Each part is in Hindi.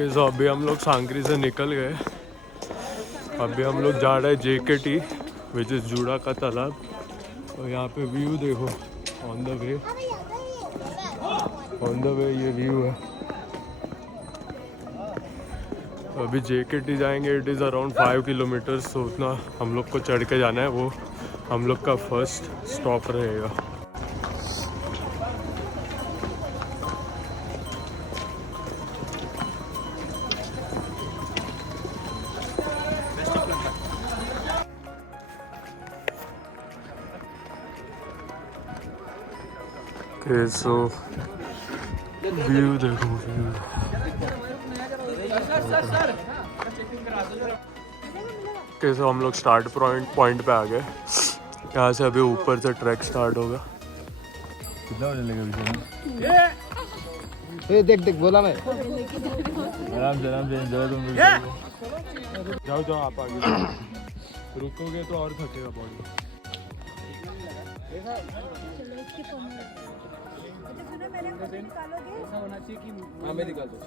तो अभी हम लोग सांकरी से निकल गए। अभी हम लोग जा रहे हैं JKT विच इज़ जूड़ा का तालाब। और यहाँ पे व्यू देखो, ऑन द वे ये व्यू है। अभी JKT जाएंगे। इट इज़ अराउंड 5 किलोमीटर्स, तो उतना हम लोग को चढ़ के जाना है। वो हम लोग का फर्स्ट स्टॉप रहेगा। सो व्यू देखो, व्यू कैसे हम लोग स्टार्ट पॉइंट पे आ गए। यहाँ से अभी ऊपर से ट्रैक स्टार्ट होगा। कितना बजे लगेगा? ये देख देख बोला मैं। आराम से एंजॉय तुम जाओ जाओ आप आगे। रुकोगे तो और थकेगा बॉडी। हाँ मैं निकाल दूँ।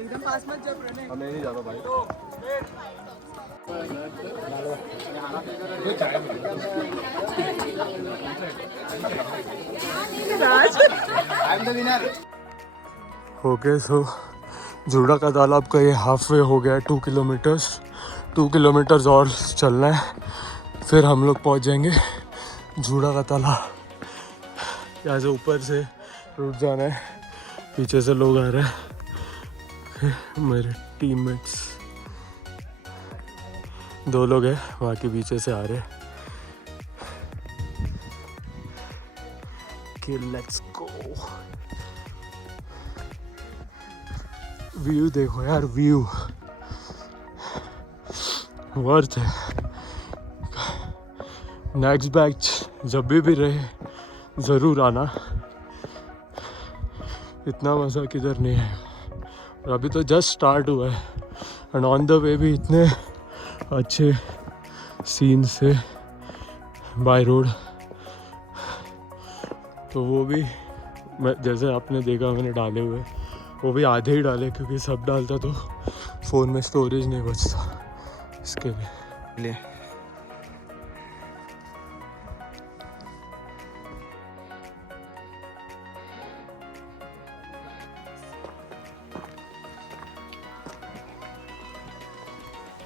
एकदम पास मत जाओ। मैं नहीं जाता भाई। ओके, सो जूड़ा का तालाब का ये हाफ वे हो गया है। 2 किलोमीटर्स और चलना है, फिर हम लोग पहुंच जाएंगे जूड़ा का तालाब। यहाँ से ऊपर से रुक जाना है। पीछे से लोग आ रहे हैं, मेरे टीममेट्स 2 लोग हैं, बाकी पीछे से आ रहे हैं। Let's go. व्यू देखो यार, व्यू वर्थ है। नेक्स्ट बैच जब भी रहे ज़रूर आना। इतना मज़ा किधर नहीं है। और अभी तो जस्ट स्टार्ट हुआ है एंड ऑन द वे भी इतने अच्छे सीन से बाय रोड। तो वो भी मैं जैसे आपने देखा मैंने डाले हुए, वो भी आधे ही डाले क्योंकि सब डालता तो फ़ोन में स्टोरेज नहीं बचता इसके लिए।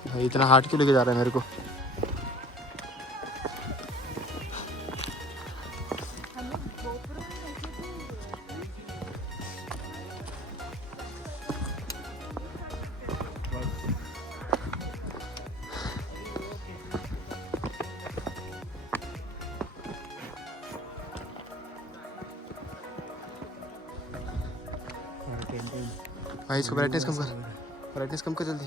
भाई इतना हार्ड क्यों लेके जा रहा है मेरे को? भाई इसको ब्राइटनेस कम कर जल्दी।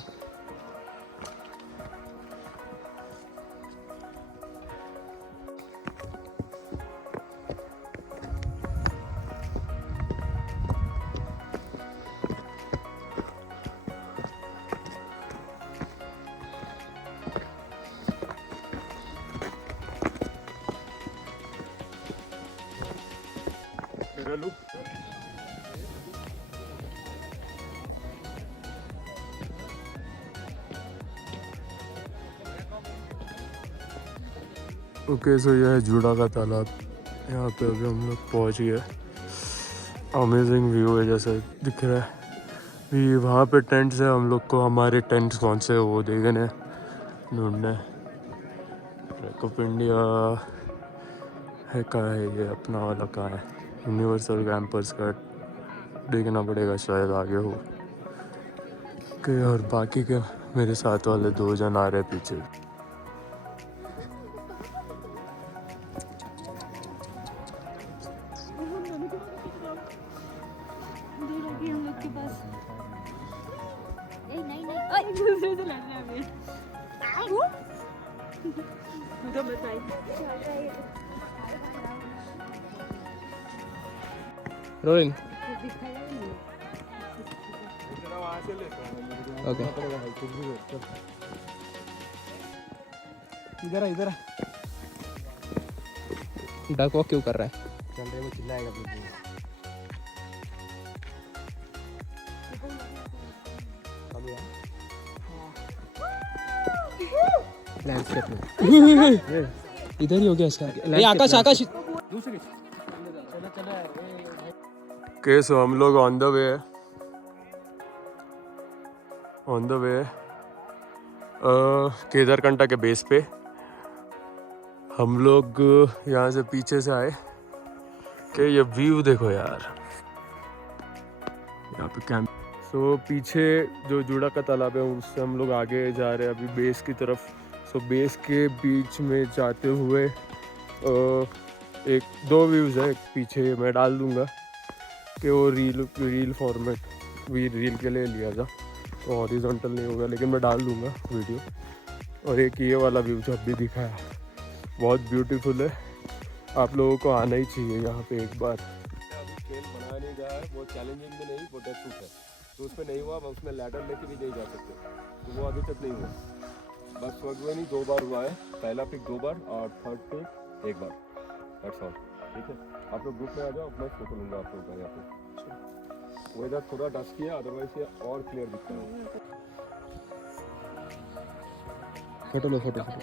ओके, सो यह है जूड़ा का तालाब। यहाँ पे अभी हम लोग पहुँच गए। अमेजिंग व्यू है जैसे दिख रहा है। भी वहाँ पे टेंट्स है, हम लोग को हमारे टेंट्स कौन से वो देखने ढूंढने। ट्रैक ऑफ इंडिया है कहाँ है ये, अपना वाला कहाँ है? यूनिवर्सल कैंपस का देखना पड़ेगा, शायद आगे हो के। और बाकी के मेरे साथ वाले 2 जन आ रहे पीछे। Rolling okay. इधर डक वॉक क्यों कर रहा है? चल रहे में चिल्लाएगा। लैंडस्केप में इधर ही हो गया इसका। ये आकाश आकाश ओके सो हम लोग ऑन द वे केदारकंठा के बेस पे। हम लोग यहाँ से पीछे से आए कि ये व्यू देखो यार, यहाँ पे कैंप। सो पीछे जो जुड़ा का तालाब है उससे हम लोग आगे जा रहे हैं अभी बेस की तरफ। सो बेस के बीच में जाते हुए एक दो व्यूज़ है, एक पीछे मैं डाल दूँगा कि वो रील फॉर्मेट रील के लिए लिया था, तो हॉरिजॉन्टल नहीं होगा लेकिन मैं डाल दूँगा वीडियो। और एक ये वाला व्यू जो अभी दिखा है बहुत ब्यूटीफुल है, आप लोगों को आना ही चाहिए यहाँ पे एक बार। खेल बनाया नहीं गया है, वो चैलेंजिंग भी नहीं, वो डेथ है, तो उसमें नहीं हुआ, उसमें लैडर लेके भी नहीं जा सकते, तो वो अभी तक नहीं हुआ। बस स्वगवनी 2 बार हुआ है, पहला पिक 2 बार और थर्ड पिक 1 बार, दैट्स ऑल। ठीक है, आप लोग ग्रुप में आ जाओ, मैं फोटो लूँगा आप लोग का यहाँ पे। वेदर थोड़ा डस्ट किया, अदरवाइज ये और क्लियर दिखता है। फोटो लो फोटो फोटो।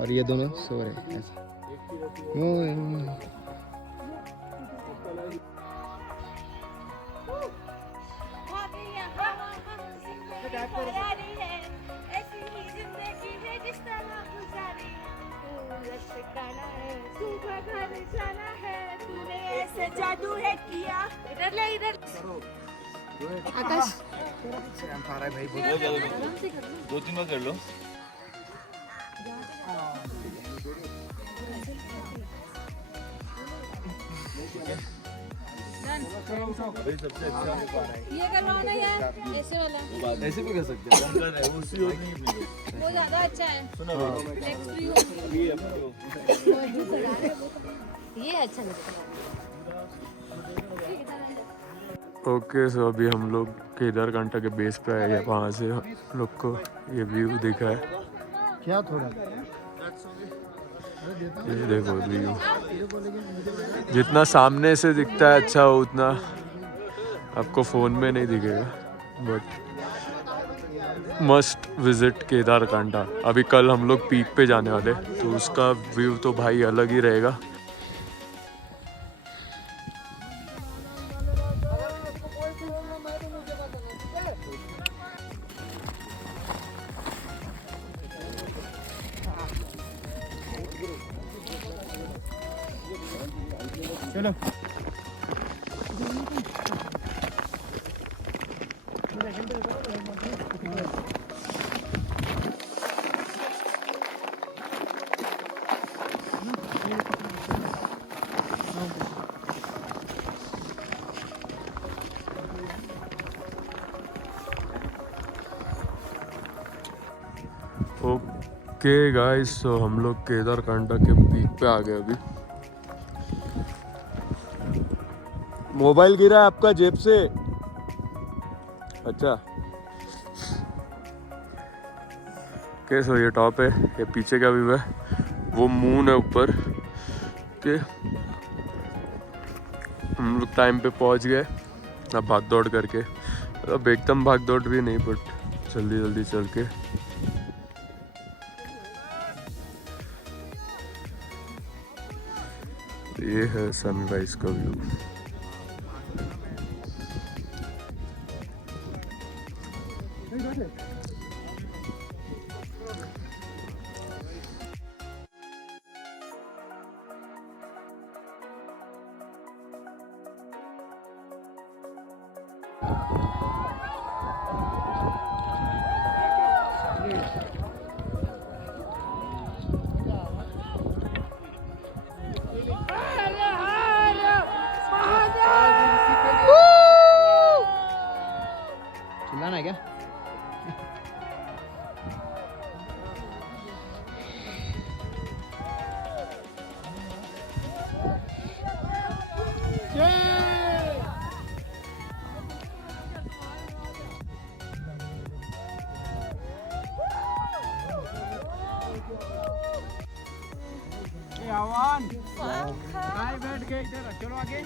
और ये दोनों सो रहे हैं ऐसे। जादू है किया इधर ले इधर आकाश भाई 2-3 बार कर लो। सबसे अच्छा ये करवाना यार, ऐसे वाला ऐसे भी कर सकते हैं, वो ज्यादा अच्छा है। ये अच्छा लगता है। ओके सो अभी हम लोग केदारकंठा के बेस पे आए हैं, वहाँ से हम लोग को ये व्यू दिखा है। क्या थोड़ा ये देखो व्यू, जितना सामने से दिखता है अच्छा हो उतना आपको फ़ोन में नहीं दिखेगा, बट मस्ट विजिट केदारकंठा। अभी कल हम लोग पीक पे जाने वाले, तो उसका व्यू तो भाई अलग ही रहेगा। चलो ओके गाइस, तो हम लोग केदारकंठा के पीक पे आ गए। अभी मोबाइल गिरा है आपका जेब से? अच्छा, कैसे ये टॉप है, ये पीछे का व्यू है, वो मून है ऊपर के। हम लोग टाइम पे पहुंच गए, अब भाग दौड़ करके, अब एकदम भाग दौड़ भी नहीं बट जल्दी जल्दी चल के। ये है सनराइज का व्यू। चिल्लाना है क्या? आवान बैठ गए इधर, चलो आगे।